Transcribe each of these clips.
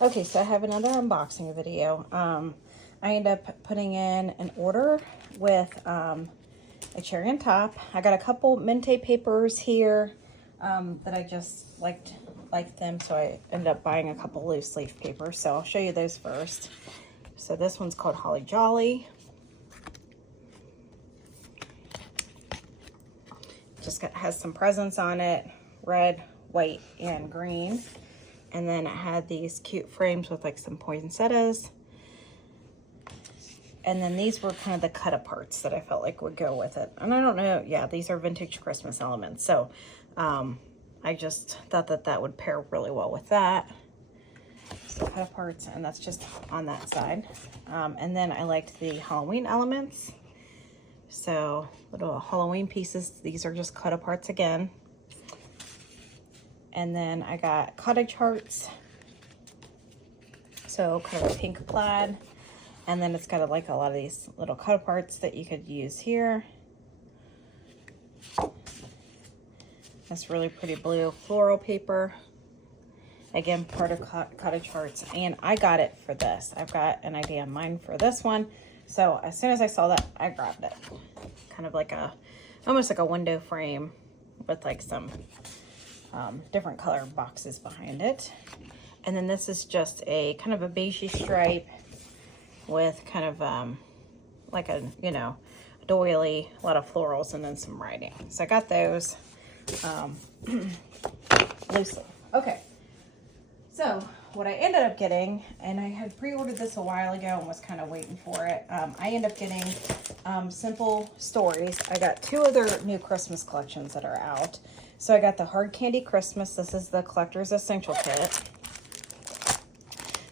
Okay, so I have another unboxing video. I ended up putting in an order with a cherry on top. I got a couple Mintay papers here that I just liked them, so I ended up buying a couple loose leaf papers. So I'll show you those first. So this one's called Holly Jolly. Has some presents on it, red, white, and green. And then it had these cute frames with like some poinsettias. And then these were kind of the cut aparts that I felt like would go with it. And I don't know, yeah, these are vintage Christmas elements. So I just thought that that would pair really well with that. So cut aparts, and that's just on that side. And then I liked the Halloween elements. So little Halloween pieces. These are just cut aparts again. And then I got cottage hearts. So kind of a pink plaid. And then it's got like a lot of these little cut aparts that you could use here. That's really pretty blue floral paper. Again, part of cottage hearts. And I got it for this. I've got an idea of mine for this one. So as soon as I saw that, I grabbed it. Kind of like almost like a window frame with like some different color boxes behind it. And then this is just a kind of a beigey stripe with kind of like a, you know, doily, a lot of florals, and then some writing. So I got those loosely. Okay. So what I ended up getting, and I had pre-ordered this a while ago and was kind of waiting for it. I ended up getting Simple Stories. I got two of their new Christmas collections that are out. So I got the Hard Candy Christmas. This is the Collector's Essential Kit.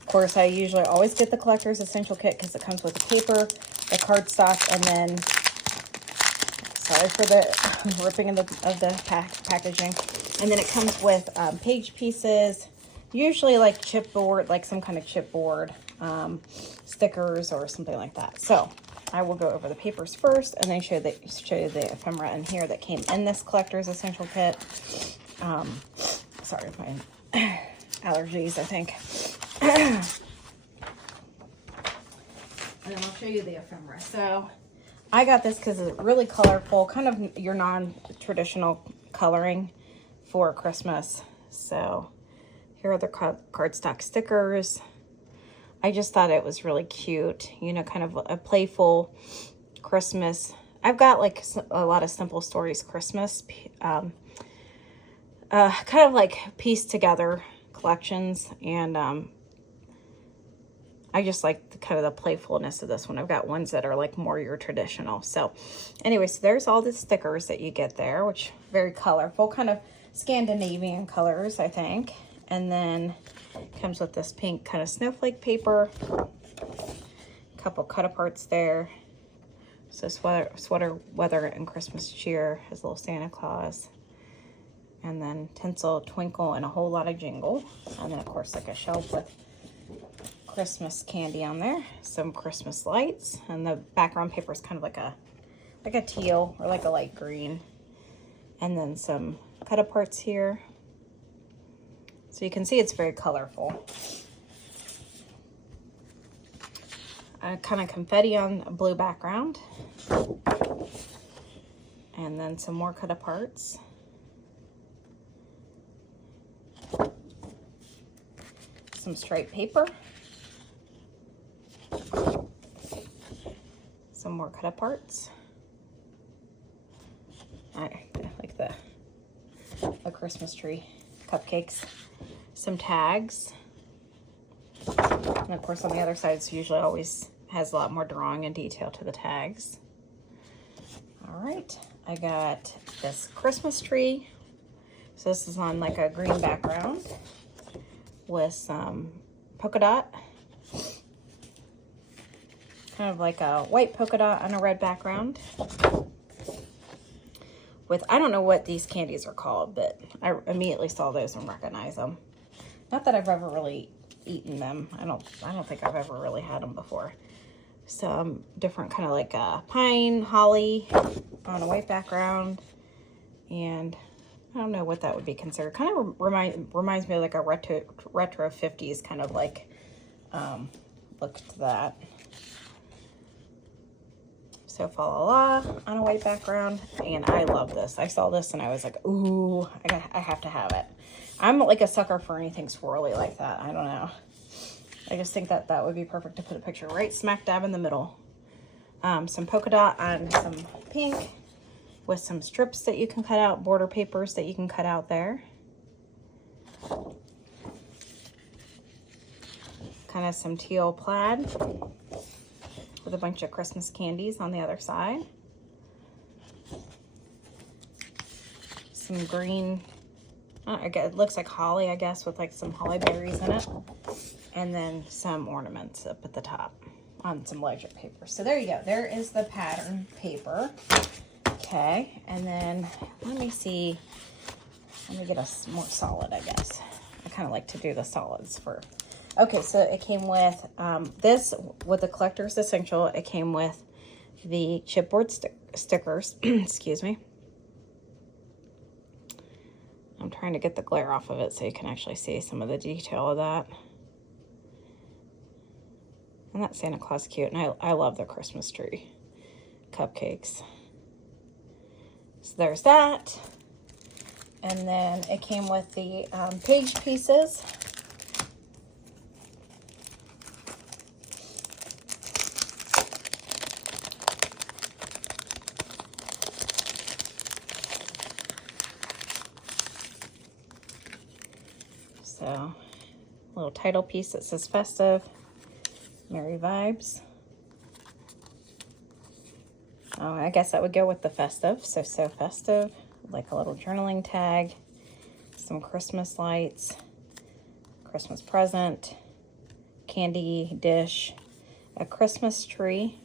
Of course, I usually always get the Collector's Essential Kit because it comes with the paper, the cardstock, and then, sorry for the ripping of the packaging. And then it comes with page pieces, usually like chipboard, like some kind of chipboard, stickers or something like that. So I will go over the papers first and then show you the ephemera in here that came in this Collector's Essential Kit. Sorry, my allergies, I think. And then I'll show you the ephemera. So I got this because it's really colorful, kind of your non-traditional coloring for Christmas. So here are the cardstock stickers. I just thought it was really cute, you know, kind of a playful Christmas. I've got like a lot of Simple Stories Christmas, kind of like pieced together collections, and I just like kind of the playfulness of this one. I've got ones that are like more your traditional. So anyway, so there's all the stickers that you get there, which very colorful, kind of Scandinavian colors, I think. And then comes with this pink kind of snowflake paper, a couple cut aparts there. So sweater weather and Christmas cheer, has a little Santa Claus, and then tinsel, twinkle, and a whole lot of jingle. And then of course like a shelf with Christmas candy on there, some Christmas lights, and the background paper is kind of like a teal or like a light green. And then some cut aparts here. So you can see it's very colorful. Kind of confetti on a blue background. And then some more cut aparts. Some striped paper. Some more cut aparts. I like the Christmas tree cupcakes. Some tags. And of course on the other side it's usually always has a lot more drawing and detail to the tags. All right, I got this Christmas tree. So this is on like a green background with some polka dot. Kind of like a white polka dot on a red background. With, I don't know what these candies are called, but I immediately saw those and recognized them. Not that I've ever really eaten them. I don't think I've ever really had them before. Some different kind of like pine, holly on a white background, and I don't know what that would be considered. Kind of reminds me of like a retro 50s kind of like look to that. So fa la la on a white background, and I love this. I saw this and I was like, ooh, I have to have it. I'm like a sucker for anything swirly like that. I don't know. I just think that that would be perfect to put a picture right smack dab in the middle. Some polka dot on some pink with some strips that you can cut out, border papers that you can cut out there. Kind of some teal plaid with a bunch of Christmas candies on the other side. Some green, it looks like holly, I guess, with like some holly berries in it. And then some ornaments up at the top on some ledger paper. So there you go. There is the pattern paper. Okay, and then let me see. Let me get a more solid, I guess. I kind of like to do the solids for. Okay, so it came with this, with the Collector's Essential, it came with the chipboard stickers. Excuse me. I'm trying to get the glare off of it so you can actually see some of the detail of that. And that Santa Claus cute, and I love the Christmas tree cupcakes. So there's that. And then it came with the page pieces. So, little title piece that says Festive, Merry Vibes. Oh, I guess that would go with the festive. So festive, like a little journaling tag, some Christmas lights, Christmas present, candy dish, a Christmas tree,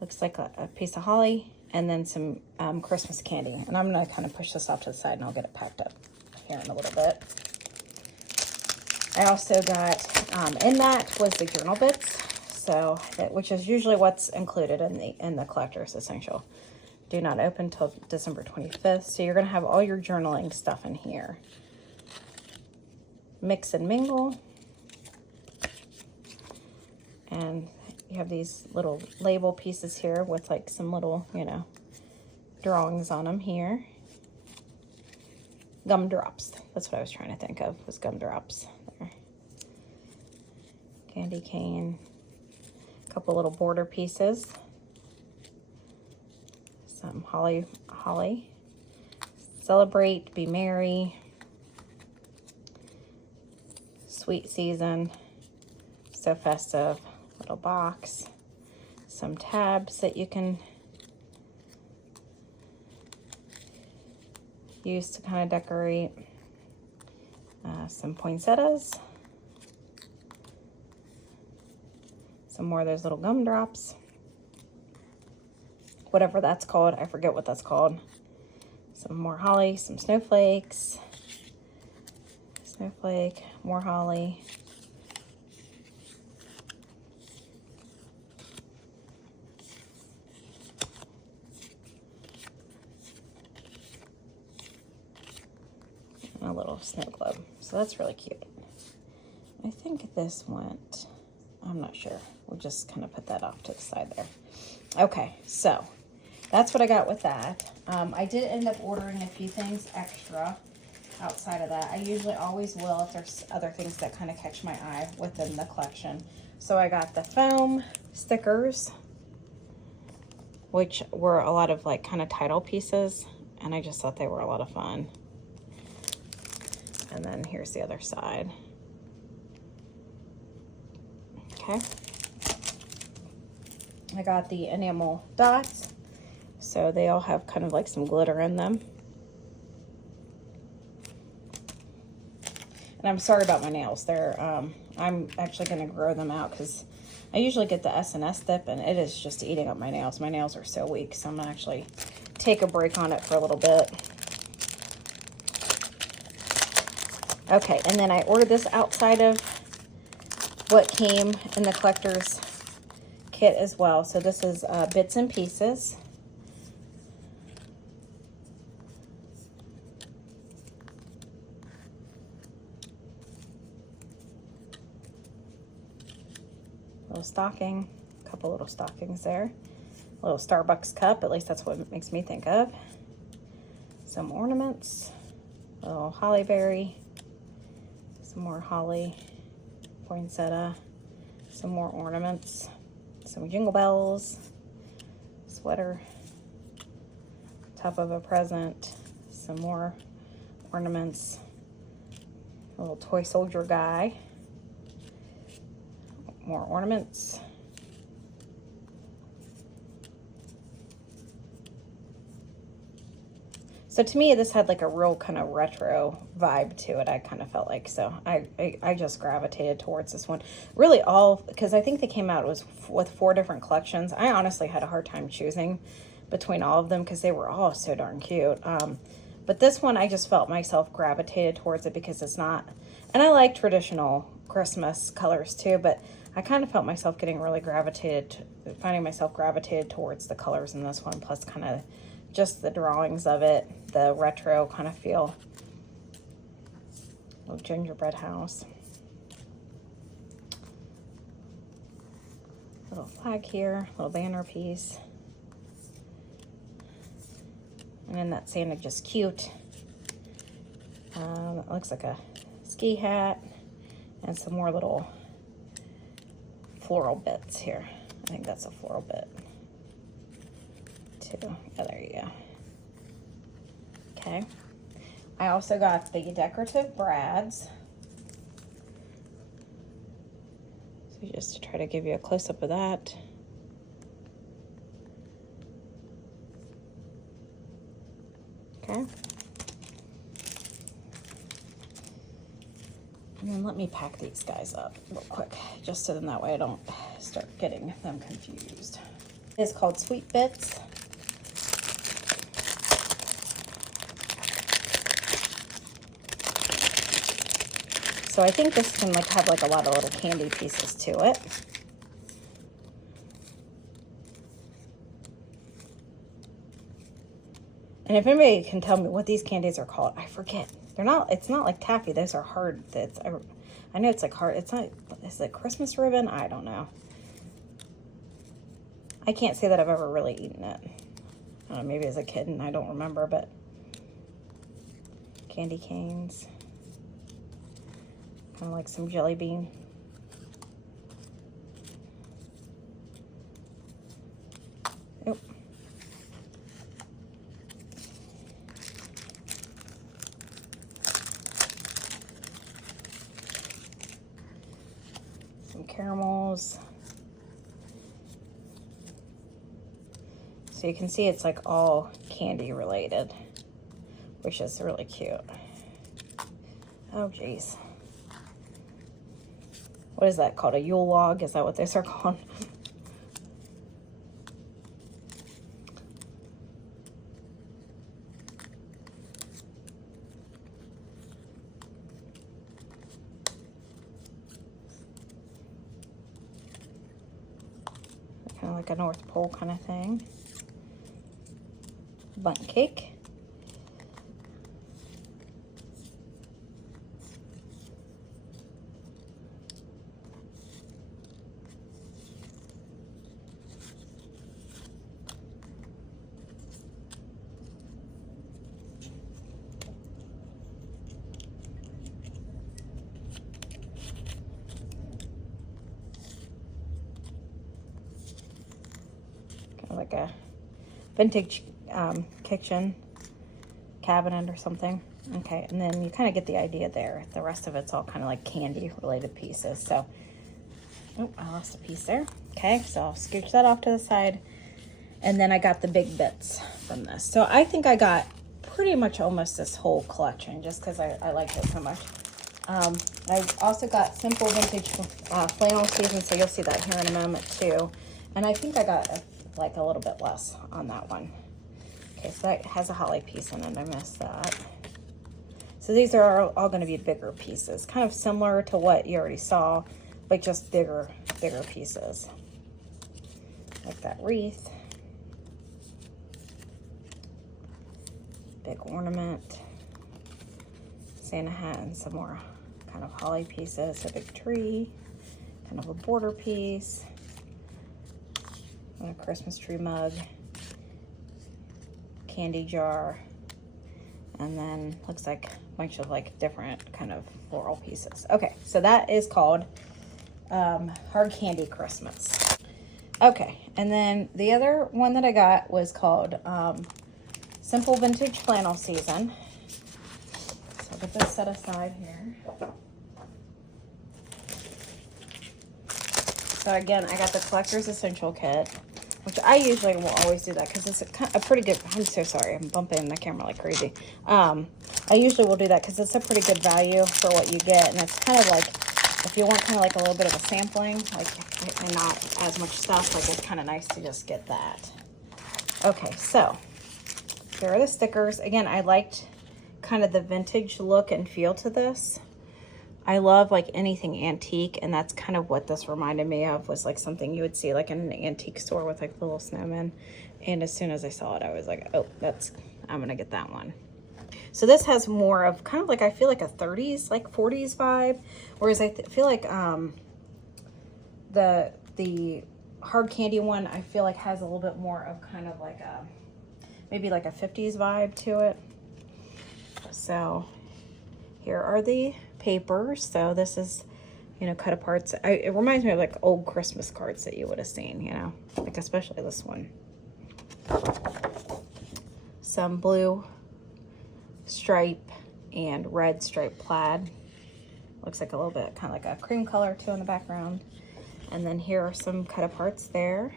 looks like a piece of holly, and then some Christmas candy. And I'm gonna kind of push this off to the side and I'll get it packed up here in a little bit. I also got, in that was the journal bits. So, which is usually what's included in the Collector's Essential. Do not open till December 25th. So you're going to have all your journaling stuff in here. Mix and mingle. And you have these little label pieces here with like some little, you know, drawings on them here. Gumdrops. That's what I was trying to think of, was gumdrops there. Candy cane. Couple little border pieces, some holly, celebrate, be merry, sweet season, so festive, little box, some tabs that you can use to kind of decorate, some poinsettias, some more of those little gumdrops, whatever that's called. I forget what that's called. Some more holly, some snowflakes, snowflake, more holly. And a little snow globe. So that's really cute. I think this went, I'm not sure. We'll just kind of put that off to the side there. Okay, so that's what I got with that. I did end up ordering a few things extra outside of that. I usually always will if there's other things that kind of catch my eye within the collection. So I got the foam stickers, which were a lot of like kind of title pieces, and I just thought they were a lot of fun. And then here's the other side. Okay. I got the enamel dots. So they all have kind of like some glitter in them. And I'm sorry about my nails. They're, I'm actually going to grow them out because I usually get the S&S dip and it is just eating up my nails. My nails are so weak, so I'm going to actually take a break on it for a little bit. Okay, and then I ordered this outside of what came in the collector's kit as well. So this is bits and pieces. Little stocking, a couple little stockings there. A little Starbucks cup, at least that's what it makes me think of. Some ornaments, a little holly berry, some more holly, poinsettia, some more ornaments, some jingle bells, sweater, top of a present, some more ornaments, a little toy soldier guy, more ornaments, so to me this had like a real kind of retro vibe to it. I kind of felt like, so I just gravitated towards this one. Really all, because I think they came out, it was with 4 different collections. I honestly had a hard time choosing between all of them because they were all so darn cute. But this one I just felt myself gravitated towards it because it's not, and I like traditional Christmas colors too, but I kind of felt myself getting really finding myself gravitated towards the colors in this one, plus kind of just the drawings of it, the retro kind of feel. Little gingerbread house. Little flag here, little banner piece. And then that Santa just cute. It looks like a ski hat and some more little floral bits here. I think that's a floral bit too. Yeah, there you go. Okay. I also got the decorative brads. So just to try to give you a close-up of that. Okay. And then let me pack these guys up real quick, just so then that way I don't start getting them confused. It's called Sweet Bits. So I think this can like have like a lot of little candy pieces to it. And if anybody can tell me what these candies are called, I forget. They're not, it's not like taffy. Those are hard. I know it's like hard. It's not, is it Christmas ribbon? I don't know. I can't say that I've ever really eaten it. I don't know, maybe as a kid and I don't remember, but candy canes. Kind of like some jelly bean. Oh. Some caramels. So you can see it's like all candy related, which is really cute. Oh geez. What is that called? A Yule log? Is that what those are called? Kind of like a North Pole kind of thing. Bundt cake. Like a vintage kitchen cabinet or something. Okay, and then you kind of get the idea there. The rest of it's all kind of like candy related pieces. So, oh, I lost a piece there. Okay, so I'll scooch that off to the side. And then I got the big bits from this. So I think I got pretty much almost this whole collection just because I liked it so much. I also got simple vintage flannel season, so you'll see that here in a moment too. And I think I got like a little bit less on that one. Okay, so that has a holly piece in it. I missed that. So these are all going to be bigger pieces, kind of similar to what you already saw, but just bigger pieces. Like that wreath. Big ornament. Santa hat and some more kind of holly pieces. A big tree. kind of a border piece, and a Christmas tree mug, candy jar, and then looks like a bunch of like different kind of floral pieces. Okay, so that is called Hard Candy Christmas. Okay, and then the other one that I got was called Simple Vintage Flannel Season. So I'll get this set aside here. So again, I got the Collector's Essential Kit, which I usually will always do that because it's a pretty good, I'm so sorry, I'm bumping the camera like crazy. I usually will do that because it's a pretty good value for what you get, and it's kind of like, if you want kind of like a little bit of a sampling, like, and not as much stuff, like it's kind of nice to just get that. Okay, so here are the stickers. Again, I liked kind of the vintage look and feel to this. I love like anything antique, and that's kind of what this reminded me of, was like something you would see like in an antique store with like the little snowmen. And as soon as I saw it, I was like, oh, I'm gonna get that one. So this has more of kind of like, I feel like a 30s, like 40s vibe, whereas I feel like the hard candy one, I feel like has a little bit more of kind of like a, maybe like a 50s vibe to it. So here are the papers. So this is, you know, cut aparts. It reminds me of like old Christmas cards that you would have seen, you know, like especially this one. Some blue stripe and red stripe plaid. Looks like a little bit kind of like a cream color too in the background. And then here are some cut aparts there.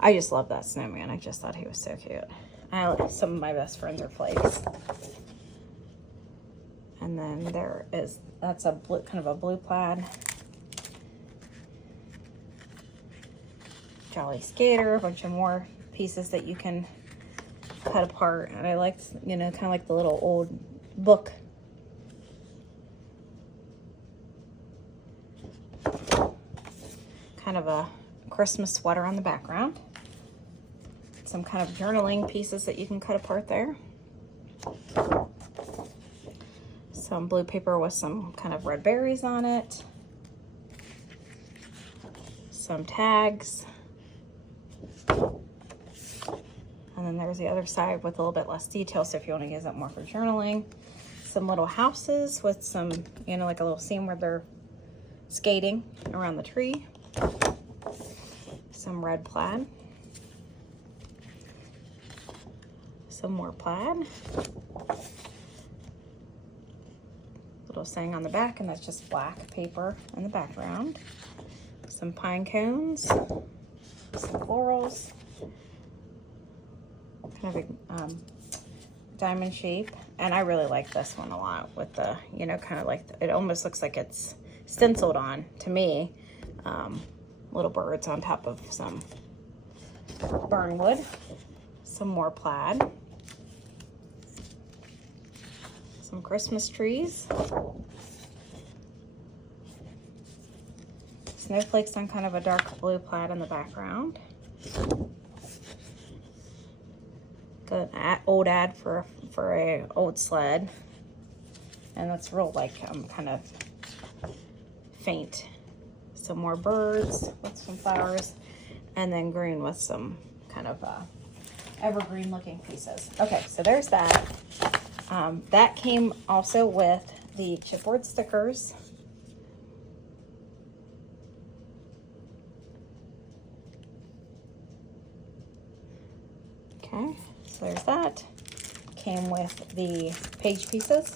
I just love that snowman. I just thought he was so cute. Some of my best friends are flakes. And then that's a blue, kind of a blue plaid. Jolly Skater, a bunch of more pieces that you can cut apart. And I liked, you know, kind of like the little old book. Kind of a Christmas sweater on the background. Some kind of journaling pieces that you can cut apart there. Some blue paper with some kind of red berries on it. Some tags. And then there's the other side with a little bit less detail, so if you want to use it more for journaling. Some little houses with some, you know, like a little scene where they're skating around the tree. Some red plaid. Some more plaid. Little saying on the back, and that's just black paper in the background. Some pine cones. Some florals. Kind of a diamond shape. And I really like this one a lot with the, you know, kind of like, it almost looks like it's stenciled on to me. Little birds on top of some burn wood. Some more plaid. Some Christmas trees. Snowflakes on kind of a dark blue plaid in the background. Good old ad for a old sled. And that's real like kind of faint. Some more birds with some flowers, and then green with some kind of evergreen looking pieces. Okay, so there's that. That came also with the chipboard stickers. Okay, so there's that. Came with the page pieces.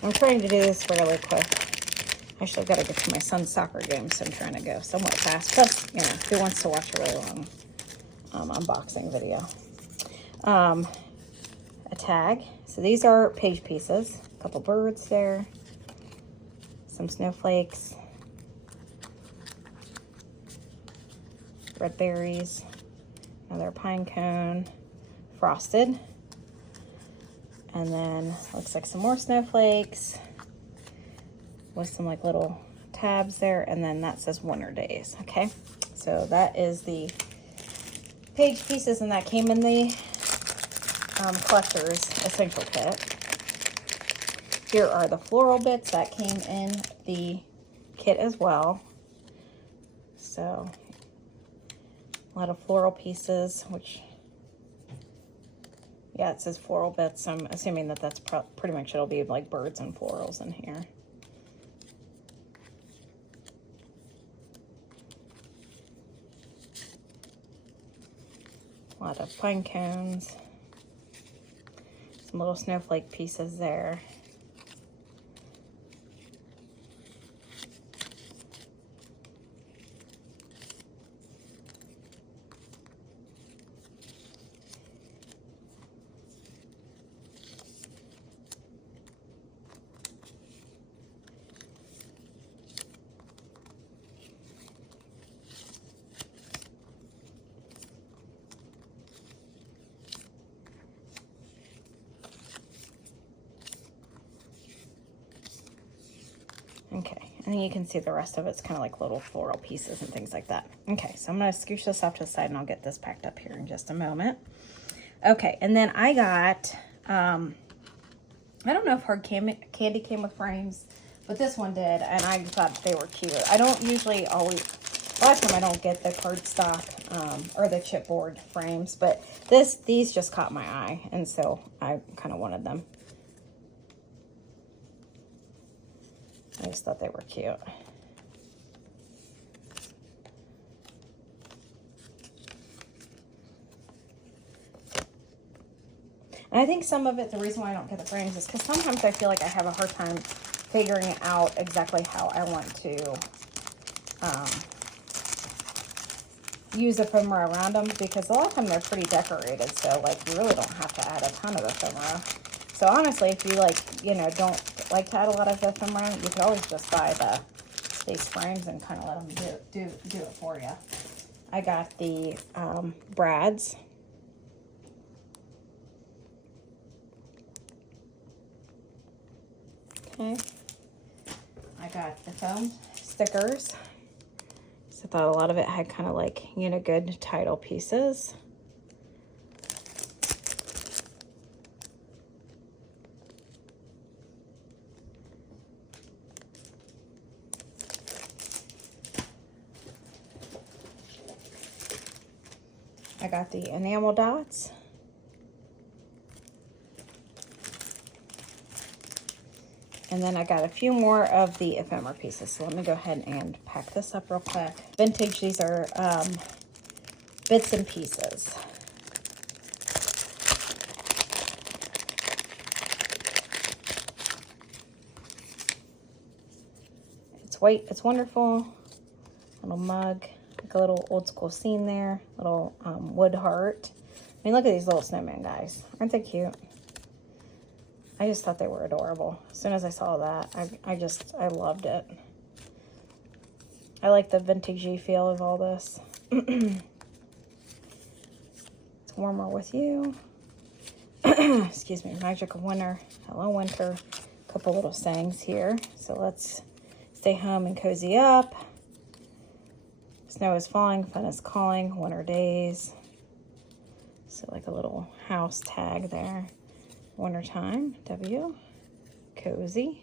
I'm trying to do this really quick. Actually, I've got to get to my son's soccer game, so I'm trying to go somewhat fast. Plus, you know, who wants to watch a really long unboxing video? A tag. So these are page pieces. A couple birds there. Some snowflakes. Red berries. Another pine cone. Frosted. And then looks like some more snowflakes with some like little tabs there. And then that says winter days. Okay, so that is the page pieces, and that came in the collector's essential kit. Here are the floral bits that came in the kit as well. So a lot of floral pieces, which, yeah, it says floral bits. I'm assuming that that's pretty much, it'll be like birds and florals in here. A lot of pine cones. Some little snowflake pieces there. Okay, and then you can see the rest of it's kind of like little floral pieces and things like that. Okay, so I'm going to scooch this off to the side and I'll get this packed up here in just a moment. Okay, and then I got, I don't know if hard candy came with frames, but this one did, and I thought they were cute. I don't usually always, a lot of time I don't get the cardstock or the chipboard frames, but these just caught my eye, and so I kind of wanted them. I just thought they were cute. And I think some of it, the reason why I don't get the frames is because sometimes I feel like I have a hard time figuring out exactly how I want to use ephemera around them, because a lot of them they're pretty decorated, so like you really don't have to add a ton of ephemera. So honestly, if you like, you know, don't like to add a lot of ephemera, you could always just buy these frames and kind of let them do it for you. I got the brads. Okay. I got the foam stickers. So I thought a lot of it had kind of like, you know, good title pieces. I got the enamel dots. And then I got a few more of the ephemera pieces. So let me go ahead and pack this up real quick. Vintage, these are bits and pieces. It's white, it's wonderful. Little mug, like a little old school scene there. Little wood heart. I mean, look at these little snowmen, guys. Aren't they cute? I just thought they were adorable. As soon as I saw that, I loved it. I like the vintage-y feel of all this. It's warmer with you. Excuse me, magical winter. Hello, winter. A couple little sayings here. So let's stay home and cozy up. Snow is falling, fun is calling, winter days. So like a little house tag there. Wintertime, W, cozy,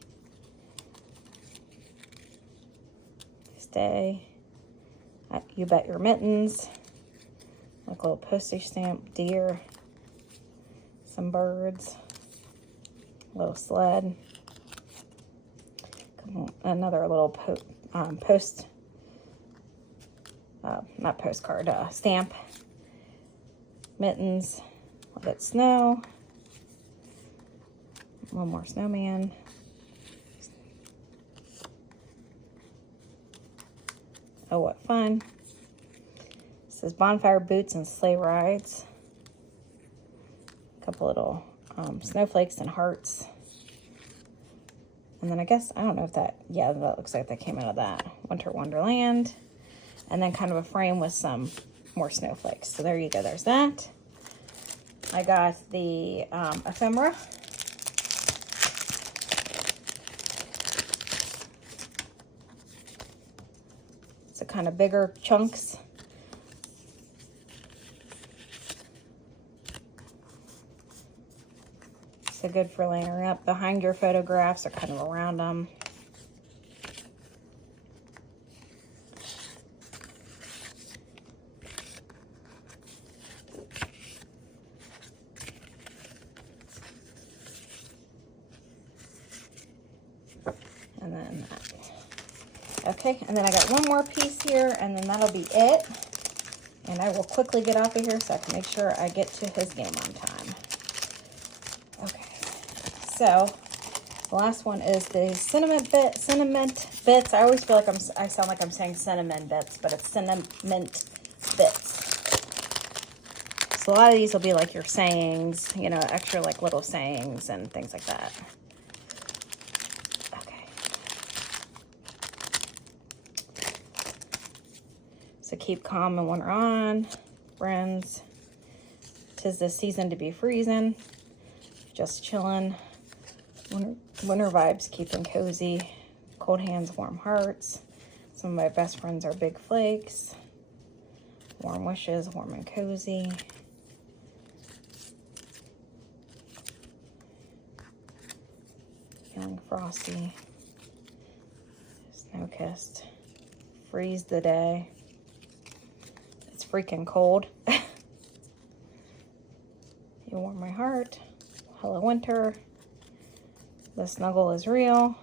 stay, you bet your mittens, like a little postage stamp, deer, some birds, a little sled, another little not postcard, stamp, mittens, let it snow. One more snowman. Oh, what fun. It says bonfire boots and sleigh rides. A couple little snowflakes and hearts. And then I guess, I don't know if that, yeah, that looks like that came out of that Winter Wonderland. And then kind of a frame with some more snowflakes. So there you go, there's that. I got the ephemera. So kind of bigger chunks. So So good for layering up behind your photographs or kind of around them. And then okay, and then I got one more piece here, and then that'll be it. And I will quickly get off of here so I can make sure I get to his game on time. Okay, so the last one is the cinnamon bits. I always feel like I sound like I'm saying cinnamon bits, but it's cinnamon bits. So a lot of these will be like your sayings, you know, extra like little sayings and things like that. Okay. So keep calm and winter on, friends. 'Tis the season to be freezing. Just chilling. Winter vibes, keeping cozy. Cold hands, warm hearts. Some of my best friends are big flakes. Warm wishes, warm and cozy. Feeling frosty. Snow kissed. Freeze the day. It's freaking cold. You warm my heart. Hello, winter. The snuggle is real.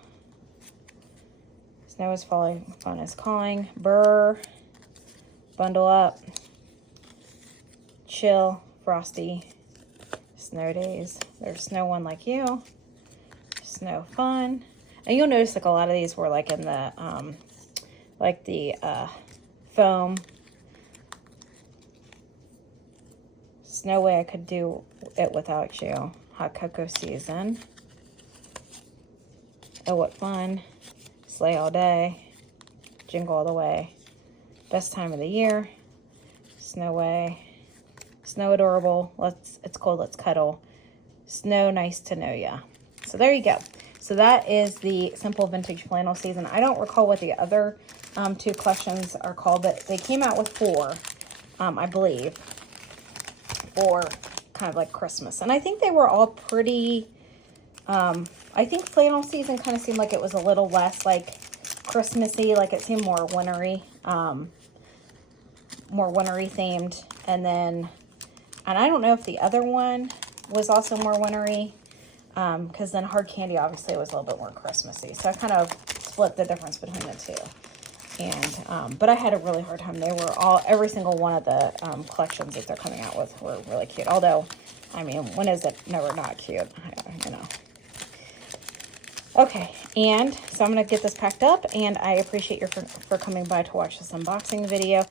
Snow is falling. Fun is calling. Burr. Bundle up. Chill. Frosty. Snow days. There's no one like you. Snow fun. And you'll notice like a lot of these were like in the foam. No way I could do it without you. Hot cocoa season. Oh, what fun. Sleigh all day. Jingle all the way. Best time of the year. Snow way. Snow adorable. It's cold, let's cuddle. Snow nice to know ya. So there you go. So that is the Simple Vintage Flannel Season. I don't recall what the other two collections are called, but they came out with 4, I believe, for kind of like Christmas. And I think they were all pretty, I think Flannel Season kind of seemed like it was a little less like Christmassy, like it seemed more wintry themed. And then, and I don't know if the other one was also more wintry, because then Hard Candy obviously was a little bit more Christmassy. So I kind of split the difference between the two. And, but I had a really hard time. They were every single one of the collections that they're coming out with were really cute. Although, I mean, when is it never not cute? You know. Okay, and so I'm going to get this packed up, and I appreciate you for coming by to watch this unboxing video.